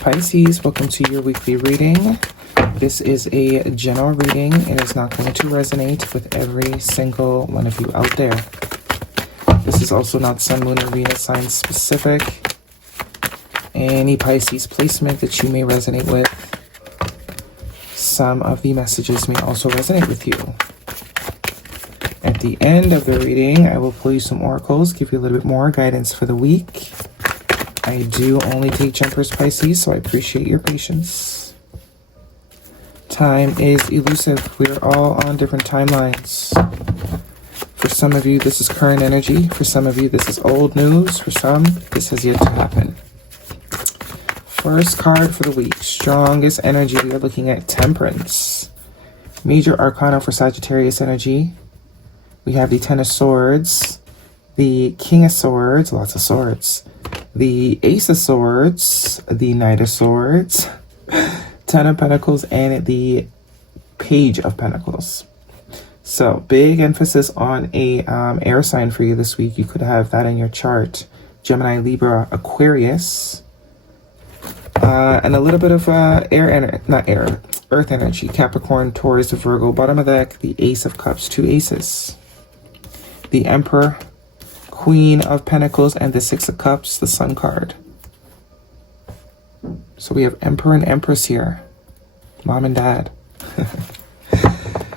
Pisces, welcome to your weekly reading. This is a general reading. It is not going to resonate with every single one of you out there. This is also not Sun, Moon, or Venus sign specific. Any Pisces placement that you may resonate with, some of the messages may also resonate with you. At the end of the reading, I will pull you some oracles, give you a little bit more guidance for the week. I do only take jumpers, Pisces, so I appreciate your patience. Time is elusive. We're all on different timelines. For some of you, this is current energy. For some of you, this is old news. For some, this has yet to happen. First card for the week. Strongest energy. We are looking at Temperance. Major Arcana for Sagittarius energy. We have the Ten of Swords, the King of Swords, lots of swords, the Ace of Swords, the Knight of Swords, Ten of Pentacles, and the Page of Pentacles. So big emphasis on a air sign for you this week. You could have that in your chart. Gemini, Libra, Aquarius, and a little bit of earth energy. Capricorn, Taurus, Virgo. Bottom of the deck, the Ace of Cups, two aces. The Emperor, Queen of Pentacles, and the Six of Cups, the Sun card. So we have Emperor and Empress here. Mom and Dad.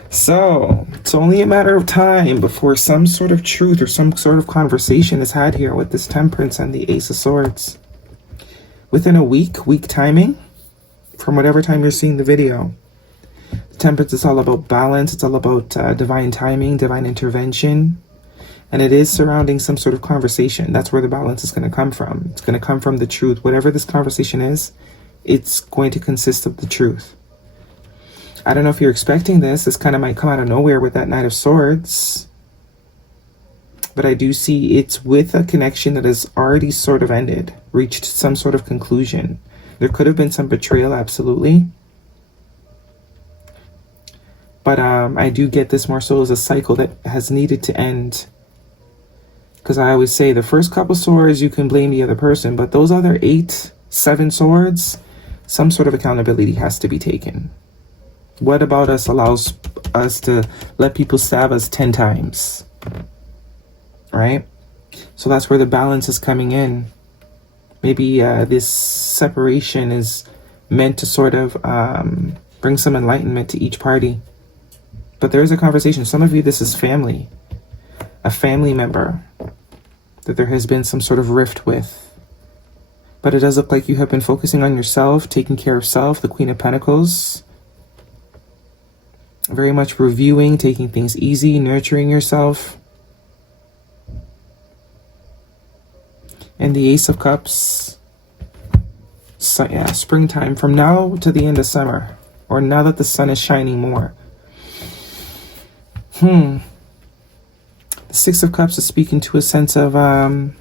So it's only a matter of time before some sort of truth or some sort of conversation is had here with this Temperance and the Ace of Swords. Within a week timing, from whatever time you're seeing the video. The Temperance is all about balance. It's all about divine timing, divine intervention. And it is surrounding some sort of conversation. That's where the balance is going to come from. It's going to come from the truth. Whatever this conversation is, it's going to consist of the truth. I don't know if you're expecting this. This kind of might come out of nowhere with that Knight of Swords. But I do see it's with a connection that has already sort of ended, reached some sort of conclusion. There could have been some betrayal, absolutely. But I do get this more so as a cycle that has needed to end. Because I always say the first couple swords, you can blame the other person. But those other 8, 7 swords, some sort of accountability has to be taken. What about us allows us to let people stab us 10 times? Right? So that's where the balance is coming in. Maybe this separation is meant to sort of bring some enlightenment to each party. But there is a conversation. Some of you, this is family. A family member that there has been some sort of rift with. But it does look like you have been focusing on yourself, taking care of self, the Queen of Pentacles. Very much reviewing, taking things easy, nurturing yourself. And the Ace of Cups. So, yeah, springtime. From now to the end of summer. Or now that the sun is shining more. The Six of Cups is speaking to a sense of, I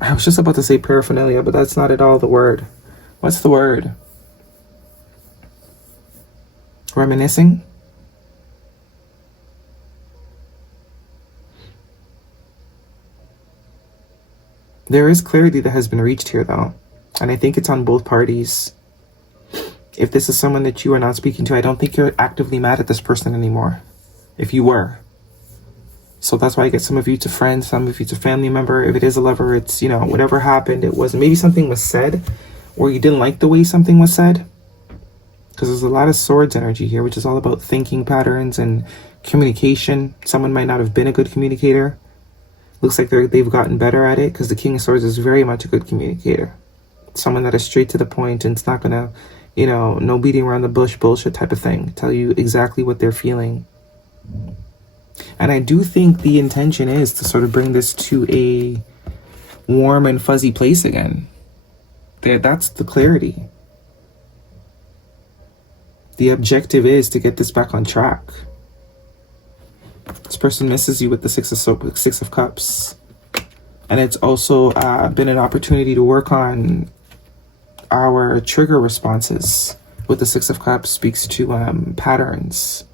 was just about to say paraphernalia, but that's not at all the word. What's the word? Reminiscing? There is clarity that has been reached here, though. And I think it's on both parties. If this is someone that you are not speaking to, I don't think you're actively mad at this person anymore. If you were. So that's why I get some of you to friends, some of you to family member. If it is a lover, it's, you know, whatever happened, it was maybe something was said or you didn't like the way something was said. Because there's a lot of swords energy here, which is all about thinking patterns and communication. Someone might not have been a good communicator. Looks like they've gotten better at it because the King of Swords is very much a good communicator. Someone that is straight to the point and it's not going to, you know, no beating around the bush bullshit type of thing. Tell you exactly what they're feeling. And I do think the intention is to sort of bring this to a warm and fuzzy place again. That's the clarity. The objective is to get this back on track. This person misses you with the Six of Cups. And it's also been an opportunity to work on our trigger responses. With the Six of Cups speaks to patterns.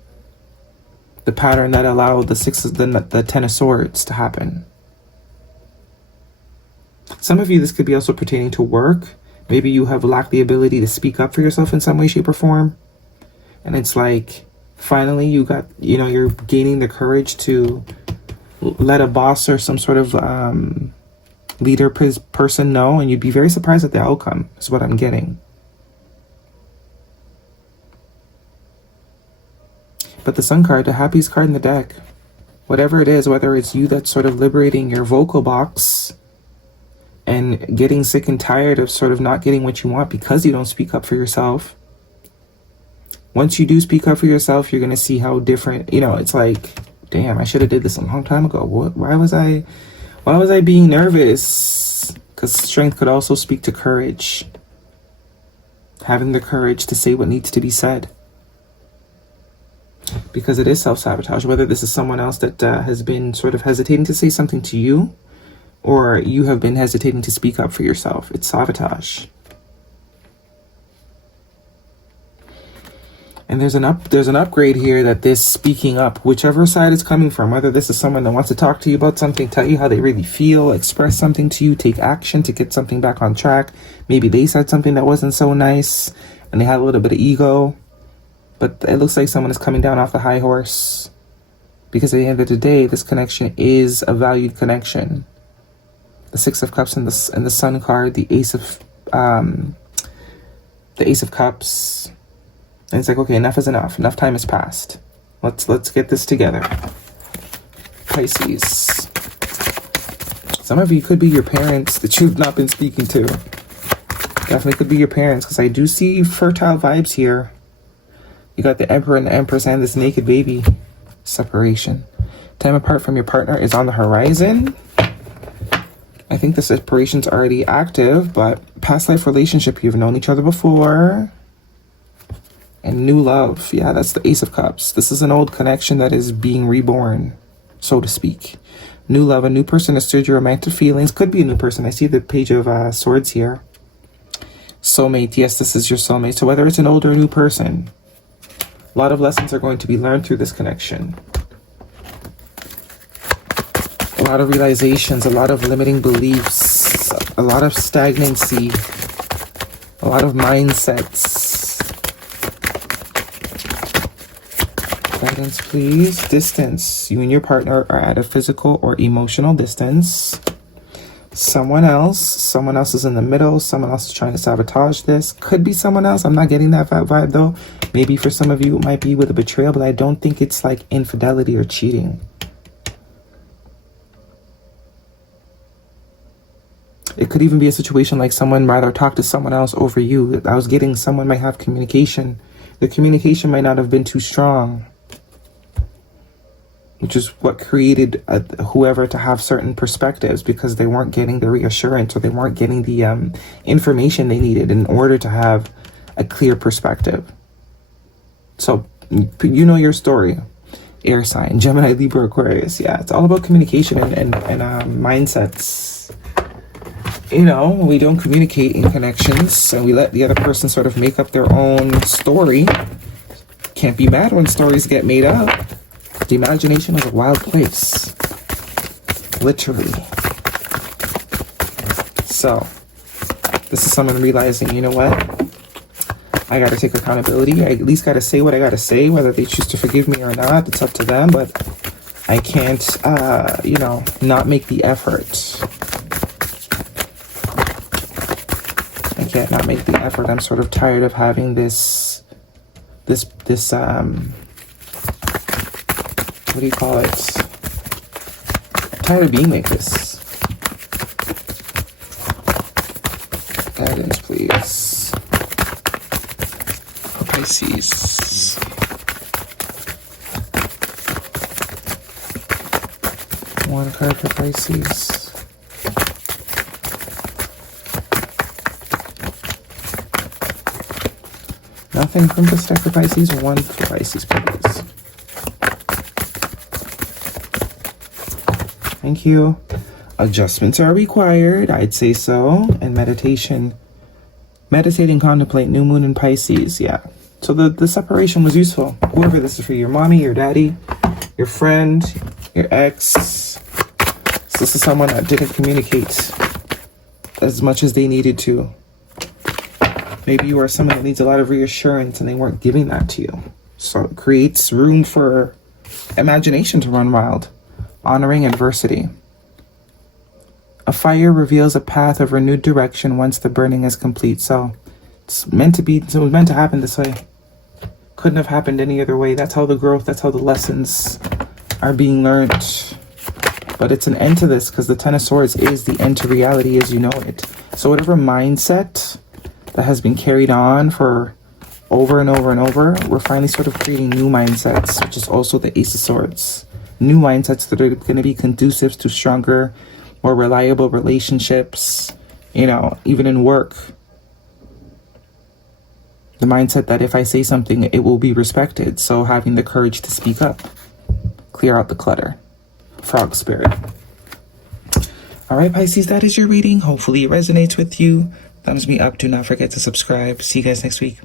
The pattern that allowed the Ten of Swords to happen. Some of you, this could be also pertaining to work. Maybe you have lacked the ability to speak up for yourself in some way, shape, or form. And it's like, finally, you got, you know, you're gaining the courage to let a boss or some sort of leader person know, and you'd be very surprised at the outcome, is what I'm getting. But the Sun card, the happiest card in the deck, whatever it is, whether it's you that's sort of liberating your vocal box and getting sick and tired of sort of not getting what you want because you don't speak up for yourself. Once you do speak up for yourself, you're going to see how different, you know, it's like, damn, I should have did this a long time ago. Why was I being nervous? Because strength could also speak to courage. Having the courage to say what needs to be said. Because it is self-sabotage, whether this is someone else that has been sort of hesitating to say something to you, or you have been hesitating to speak up for yourself. It's sabotage. And there's an upgrade here, that this speaking up, whichever side it's coming from, whether this is someone that wants to talk to you about something, tell you how they really feel, express something to you, take action to get something back on track. Maybe they said something that wasn't so nice and they had a little bit of ego. But it looks like someone is coming down off the high horse, because at the end of the day, this connection is a valued connection. The Six of Cups and the Sun card, the Ace of Cups, and it's like, okay, enough is enough. Enough time has passed. Let's get this together. Pisces. Some of you could be your parents that you've not been speaking to. Definitely could be your parents, because I do see fertile vibes here. You got the Emperor and the Empress and this naked baby. Separation. Time apart from your partner is on the horizon. I think the separation's already active, but past life relationship, you've known each other before. And new love. Yeah, that's the Ace of Cups. This is an old connection that is being reborn, so to speak. New love, a new person has stirred your romantic feelings. Could be a new person. I see the Page of Swords here. Soulmate. Yes, this is your soulmate. So whether it's an old or a new person, a lot of lessons are going to be learned through this connection. A lot of realizations, a lot of limiting beliefs, a lot of stagnancy, a lot of mindsets. Guidance, please. Distance. You and your partner are at a physical or emotional distance. Someone else is in the middle. Someone else is trying to sabotage this. Could be someone else. I'm not getting that vibe though. Maybe for some of you it might be with a betrayal, but I don't think it's like infidelity or cheating. It could even be a situation like someone rather talk to someone else over you. I was getting someone might have communication. The communication might not have been too strong, which is what created whoever to have certain perspectives, because they weren't getting the reassurance, or they weren't getting the information they needed in order to have a clear perspective. So, you know your story. Air sign, Gemini, Libra, Aquarius. Yeah, it's all about communication and mindsets. You know, we don't communicate in connections, so we let the other person sort of make up their own story. Can't be mad when stories get made up. The imagination is a wild place. Literally. So, this is someone realizing, you know what? I gotta take accountability. I at least gotta say what I gotta say, whether they choose to forgive me or not. It's up to them, but I can't, you know, not make the effort. I can't not make the effort. I'm sort of tired of having this what do you call it? I'm tired of being like this. Guidance, please. For Pisces. One card for Pisces. Nothing from this deck for Pisces. One for Pisces, please. Thank you. Adjustments are required, I'd say so. And meditation. Meditate and contemplate new moon in Pisces. Yeah. So the separation was useful. Whoever this is for, your mommy, your daddy, your friend, your ex. So this is someone that didn't communicate. as much as they needed to. Maybe you are someone that needs a lot of reassurance and they weren't giving that to you. So it creates room for imagination to run wild. Honoring adversity. A fire reveals a path of renewed direction once the burning is complete. So it's meant to be, so it was meant to happen this way. Couldn't have happened any other way. That's how the growth, that's how the lessons are being learned. But it's an end to this, because the Ten of Swords is the end to reality as you know it. So whatever mindset that has been carried on for over and over and over, we're finally sort of creating new mindsets, which is also the Ace of Swords. New mindsets that are going to be conducive to stronger, more reliable relationships, you know, even in work. The mindset that if I say something, it will be respected. So having the courage to speak up, clear out the clutter. Frog spirit. All right, Pisces, that is your reading. Hopefully it resonates with you. Thumbs me up. Do not forget to subscribe. See you guys next week.